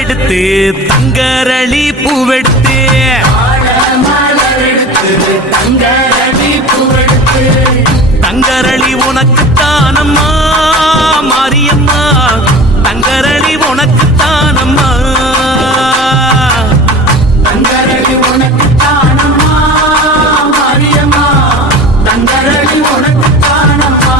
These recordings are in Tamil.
எடுத்து தங்கரளி பூவெடுத்து தங்கரளி உனக்கு தானம்மா மாரியம்மா தங்கரளி உனக்கு தானம்மா தங்கரளி உனக்கு தானம்மா மாரியம்மா தங்கரளி உனக்கு தானம்மா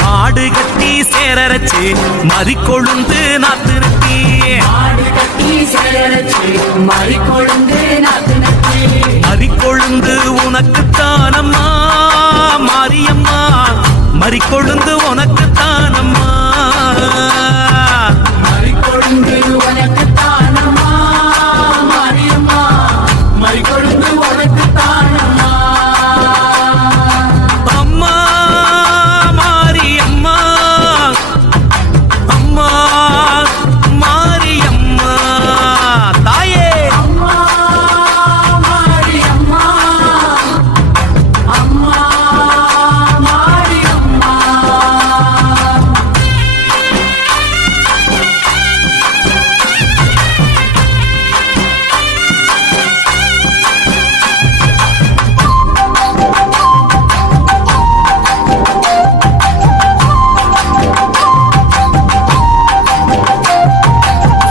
மாடு கட்டி சேரரச்சு மறிக்கொழுந்து நாத்து நட்டி மாடு கட்டி சேரரச்சு மறிக்கொழுந்து நாத்து நட்டி மறிக்கொழுந்து உனக்கு தானம்மா மாரியம்மா மறிக்கொழுந்து உனக்கு தானம்மா மறிக்கொழுந்து உனக்கு தானம்மா மாரியம்மா மறிக்கொழுந்து உனக்கு தானம்மா அம்மா மாரியம்மா அம்மா மாரியம்மா தாயே அம்மா மாரியம்மா அம்மா மாரியம்மா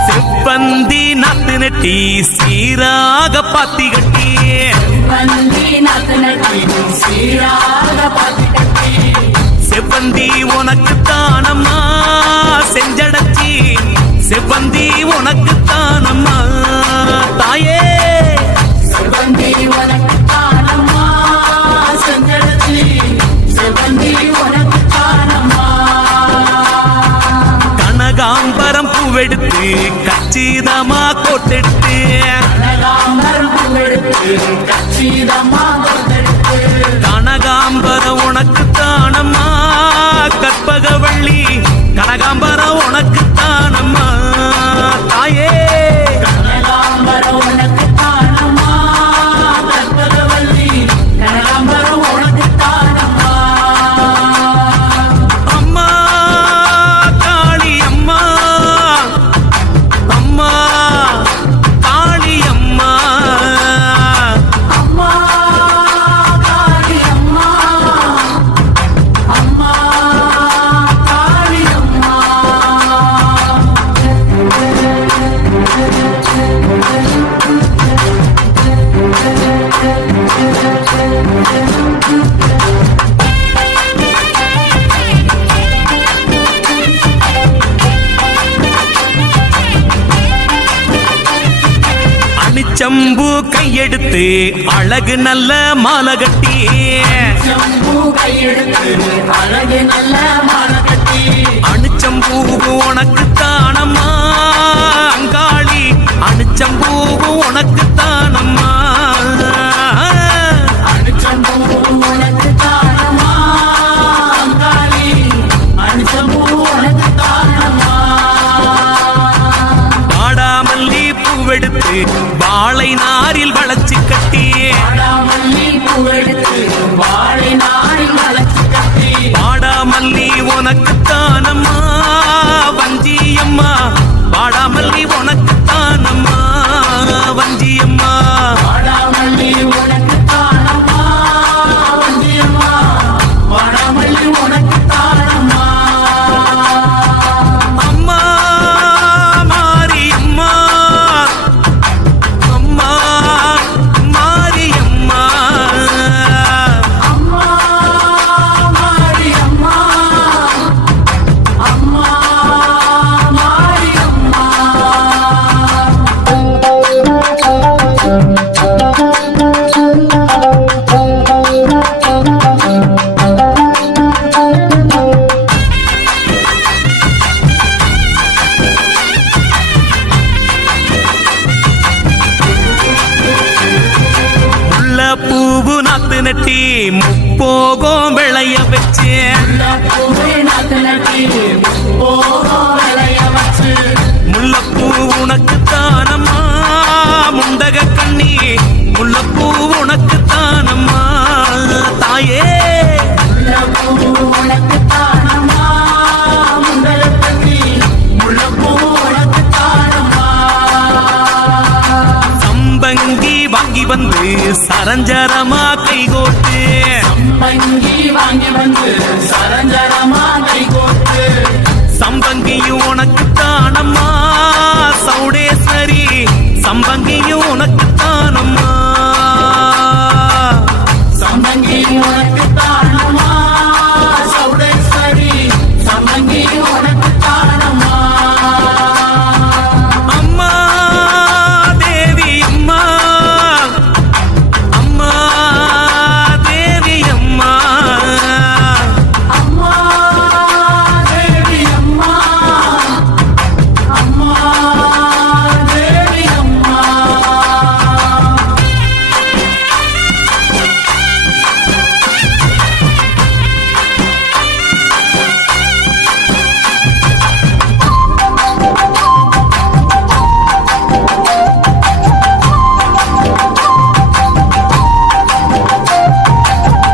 செவ்வந்தி நாத்து நட்டி சீராக பாத்தி கட்டி வந்தி நாத்து நட்டி சீராக பாத்தி கட்டி செவ்வந்தி உனக்கு தானம்மா செஞ்சடச்சி செவ்வந்தி உனக்கு தானம்மா தாயே செவ்வந்தி உனக்கு தானம்மா செஞ்சடச்சி செவ்வந்தி உனக்கு தானம்மா கனகாம்பரம் பூவெடுத்து கச்சிதமா கோட்டெடுத்து கனகாம்பரம் பூவெடுத்து கச்சிதமா கோட்டெடுத்து கனகாம்பரம் உனக்கு தானம்மா கற்பகவள்ளி கனகாம்பரம் உனக்கு தானம்மா தாயே கனகாம்பரம் உனக்கு தானம்மா கற்பகவல்லி கனகாம்பரம் உனக்கு தானம்மா அம்மா காளி அம்மா அம்மா காளி அம்மா அம்மா காளி அம்மா அம்மா காளி அம்மா அணிச்சம்பு கையெடுத்து அழகு நல்ல மாலை கட்டி செம்பு கையெடுத்து அழகு நல்ல மாலை கட்டி அணிச்சம்பூ உனக்கு தானம்மா அங்காளி அணிச்சம்பூ உனக்கு தானம்மா அணிச்சம்பூ உனக்கு தானம்மா அங்காளி அணிச்சம்பூ உனக்கு தானம்மா வாடாமல்லி பூவெடுத்து வாழை நாரில் வளைச்சு கட்டி வாடாமல்லி பூவெடுத்து வாழை நாரில் வளைச்சு கட்டி வாடாமல்லி உனக்கு தானம்மா வஞ்சியம்மா வாடாமல்லி உனக்கு தானம்மா வஞ்சியம்மா வாடாமல்லி உனக்கு தானம்மா வஞ்சியம்மா வாடாமல்லி உனக்கு தானம்மா அம்மா மாரியம்மா அம்மா மாரியம்மா அம்மா மாரியம்மா அம்மா மாரியம்மா முல்லை பூவு நாத்து நட்டி முப்போகம் விளையவே வச்சேன் பூவை நாத்து நட்டி போகும் விளைய வச்சு முல்லைப்பூ உனக்கு தானம்மா முண்டக கண்ணி முல்லைப்பூ உனக்கு தானம்மா தாயே முல்லைப்பூ உனக்கு தானம்மா முண்டக கண்ணி முல்லைப்பூ உனக்கு தானம்மா சம்பங்கி வாங்கி வந்து சரஞ்சரமா கைகோட்டு சம்பங்கி வாங்கி வந்து சரஞ்சரமா கைகோட்டு சம்பங்கியும் உனக்கு தானம்மா சௌடேஸ்வரி சம்பங்கியும் உனக்கு தானம்மா சம்பங்கி உனக்கு தானம்மா சௌடேஸ்வரி சம்பங்கி உனக்கு தானம்மா அம்மா தேவி அம்மா அம்மா தேவி அம்மா அம்மா தேவி அம்மா அம்மா தேவி அம்மா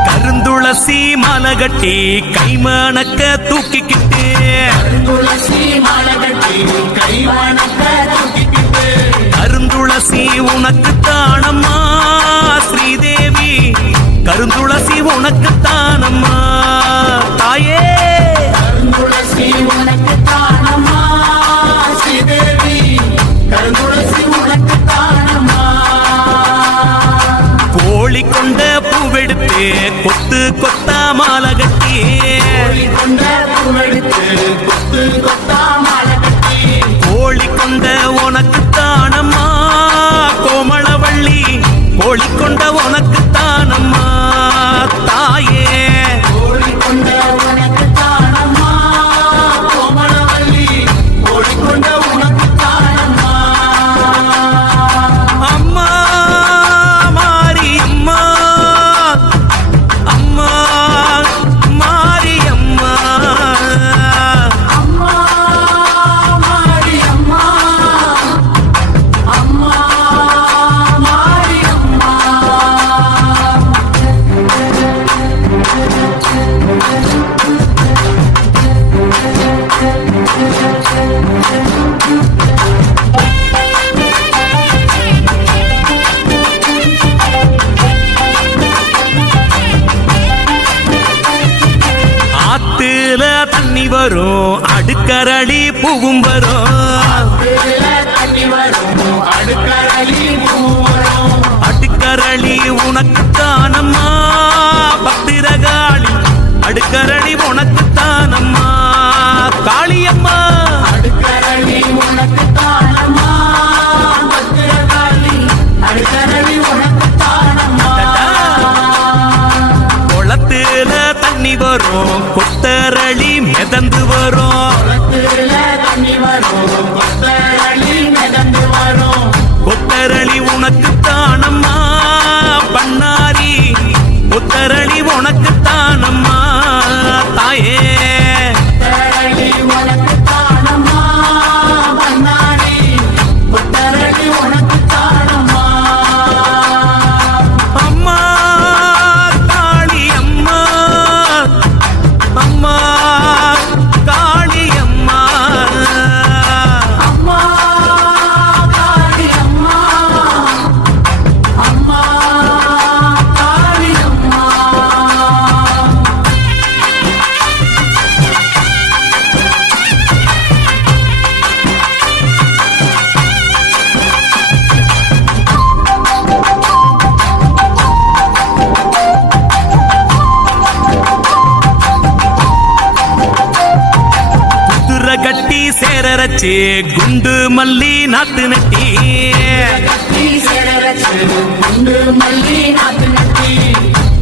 கருந்துளசி மாலை கட்டி கைமணக்க தூக்கிக்கிட்டு துளசி மாலை கட்டி கைவணக்க தூக்கிக்கிட்டு கருந்துளசி உனக்கு தானம்மா ஸ்ரீதேவி கருந்துளசி உனக்கு தானம்மா தாயே கருந்துளசி உனக்கு தானம்மா ஸ்ரீதேவி கருந்துளசி உனக்கு தானம்மா கோழி கொண்ட பூவெடுத்து கொத்து கொத்தா மாலை கட்டி கோழி கொண்ட பூவெடுத்து கொத்து கொத்தா மாலை கட்டி கோழி கொண்ட உனக்கு தானம்மா கோமளவள்ளி கோழி கொண்ட உனக்கு தானம்மா தாயே கோழி கொண்ட உனக்கு தானம்மா கோமளவள்ளி கோழி கொண்ட உனக்கு தானம்மா அம்மா மாரி அம்மா அம்மா மாரி அம்மா அம்மா மாரி அம்மா அம்மா மாரி அம்மா ஆத்துல தண்ணி வரும் அடுக்கரளி பூவும் வரும் இதுல தண்ணி வரும் அடுக்கரளி பூ வரும் அடுக்கரளி உனக்கு தானம்மா பத்திரகாளி அடுக்கரளி உனக்கு தானம்மா காளியம்மா அடுக்கரளி உனக்கு தானம்மா பத்திரகாளி அடுக்கரளி உனக்கு தானம்மா குளத்துல தண்ணி வரும் கொத்தரளி மிதந்து வரும் குளத்துல தண்ணி வரும் பத்திரகாளி மிதந்து வரும் கொத்தரளி உனக்கு தானம்மா பண்ணாரி கொத்தரளி உனக்கு தானம்மா தாயே பத்திரகாளி உனக்கு தானம்மா பண்ணாரி பத்திரகாளி உனக்கு தானம்மா அம்மா காளி அம்மா அம்மா காளி அம்மா அம்மா காளி அம்மா அம்மா காளி அம்மா குதிரை கட்டி சேரரச்சு குண்டு மல்லி நாத்து நட்டி கட்டி சேரச்சு குண்டு மல்லி நாத்து நட்டி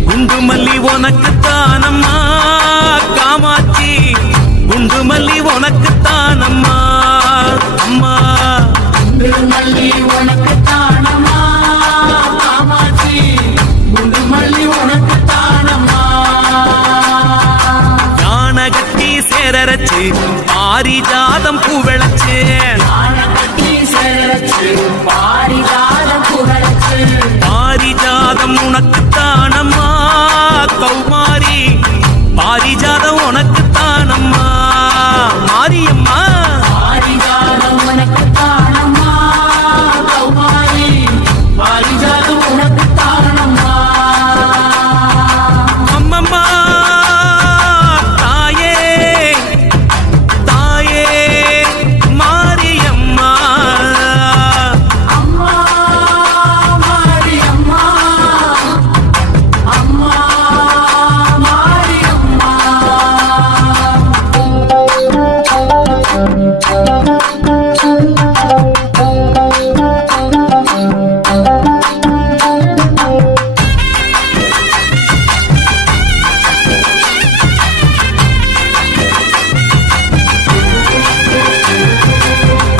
குண்டு மல்லி உனக்கு தானம்மா காமாட்சி குண்டு மல்லி உனக்கு தானம்மா அம்மா குண்டு மல்லி உனக்கு தானம்மா காமாட்சி குண்டு மல்லி உனக்கு தானம்மா சேரரச்சு பாரிஜாதம் பூவெளச்சு ஆனக்கட்டி சேரச்சு பாரிஜாதம் புகழச்சு பாரிஜாதம் உனக்குத்தானம்மா கௌமாரி பாரிஜாதம் உனக்குத்தானம்மா மாரியம்மா பாரிஜாதம் உனக்கு தானம்மா கௌமாரி பாரிஜாதம் உனக்கு தானம்மா அம்மம்மா தாயே தாயே மாரியம்மா அம்மா மாரியம்மா அம்மா மாரியம்மா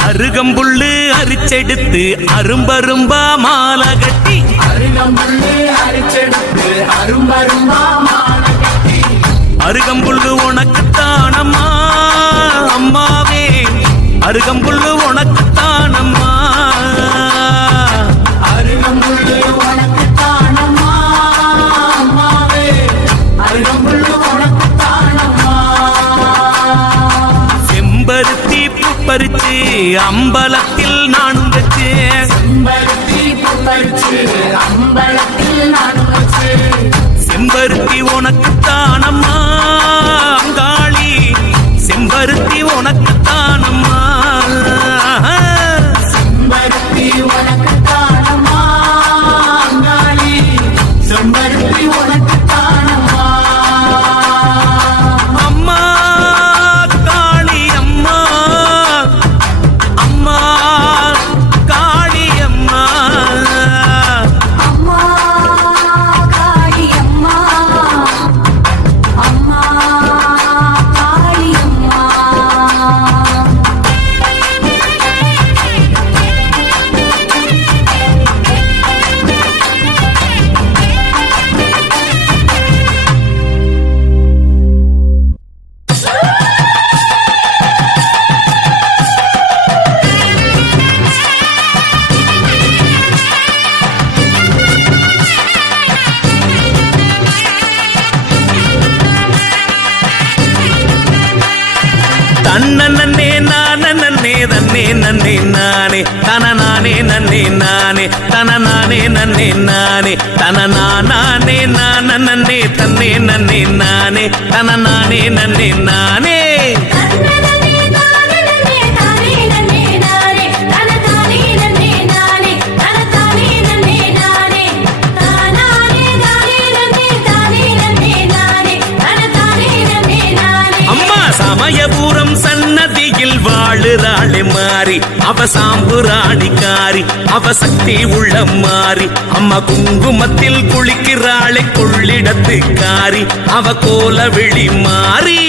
அருகம்புல்லு அரிச்செடுத்து அரும்பரும்பா மாலை கட்டி அருகம்புல்லு அரிச்செடுத்து அரும்பரும்பா மாலை கட்டி அருகம்புல்லு உனக்குத்தானம்மா அம்மாவே அருகம்புல்லு உனக்குத்தானம்மா அருகம்புல்லு உனக்கு தானம்மா அம்மாவே அருகம்புல்லு உனக்கு தானம்மா செம்பருத்தி பூ பறிச்சு அம்பலத்தில் நானும் வச்சு செம்பருத்தி பூ பறிச்சு அம்பலத்தில் நான் வச்சு செம்பருத்தி உனக்குத்தானம்மா அங்காளி செம்பருத்தி உனக்குத்தானம்மா செம்பருத்தி உனக்கு தானம்மா அங்காளி செம்பருத்தி உனக்கு தானம்மா அம்மா காளி அம்மா அம்மா காளி அம்மா அம்மா காளியம்மா அம்மா காளியம்மா தன்னே நானே தன்னே நன்னே நானே தன நானே நன்னே நானே தன நானே நன்னே நானே தன நானே நானே தன்னே நன்னே நானே தன நானே நன்னே நானே அம்மா சமயபுரம் சன்னதியில் வாழுறாளே மாறி அவ சாம்புராணிக்காரி அவ சக்தி உள்ள மாறி அம்மா குங்குமத்தில் குளிக்கிறாளே கொள்ளிடத்துக்காரி அவ கோல விழி மாறி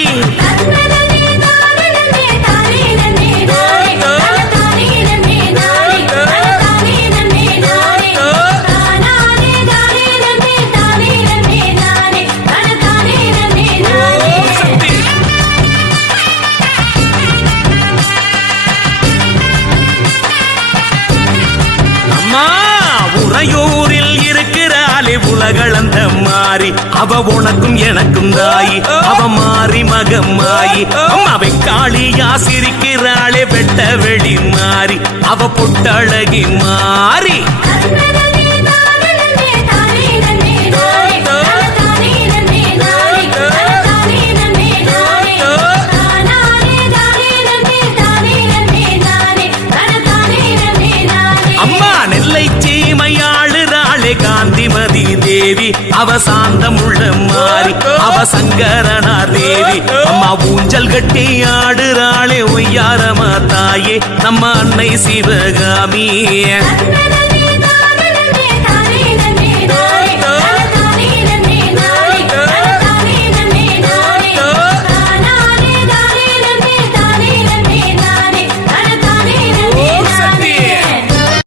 அம்மா உறையூரில் இருக்கிறாளே உலகளந்த மாறி அவ உனக்கும் எனக்கும் தாயி அவ மாறி மகமாயி அம்மாவை காளியா சிரிக்கிறாளே வெட்ட வெளி மாறி அவ பொட்டழகி மாறி அம்மா நெல்லை சீமையாளுறாளே காந்திமதி தேவி அவ சாந்தமுள்ள மாறி அவ சங்கரனா தேவி அம்மா ஊஞ்சல் கட்டி ஆடுறாளே ஒய்யாரமா தாயே நம்ம அன்னை சிவகாமி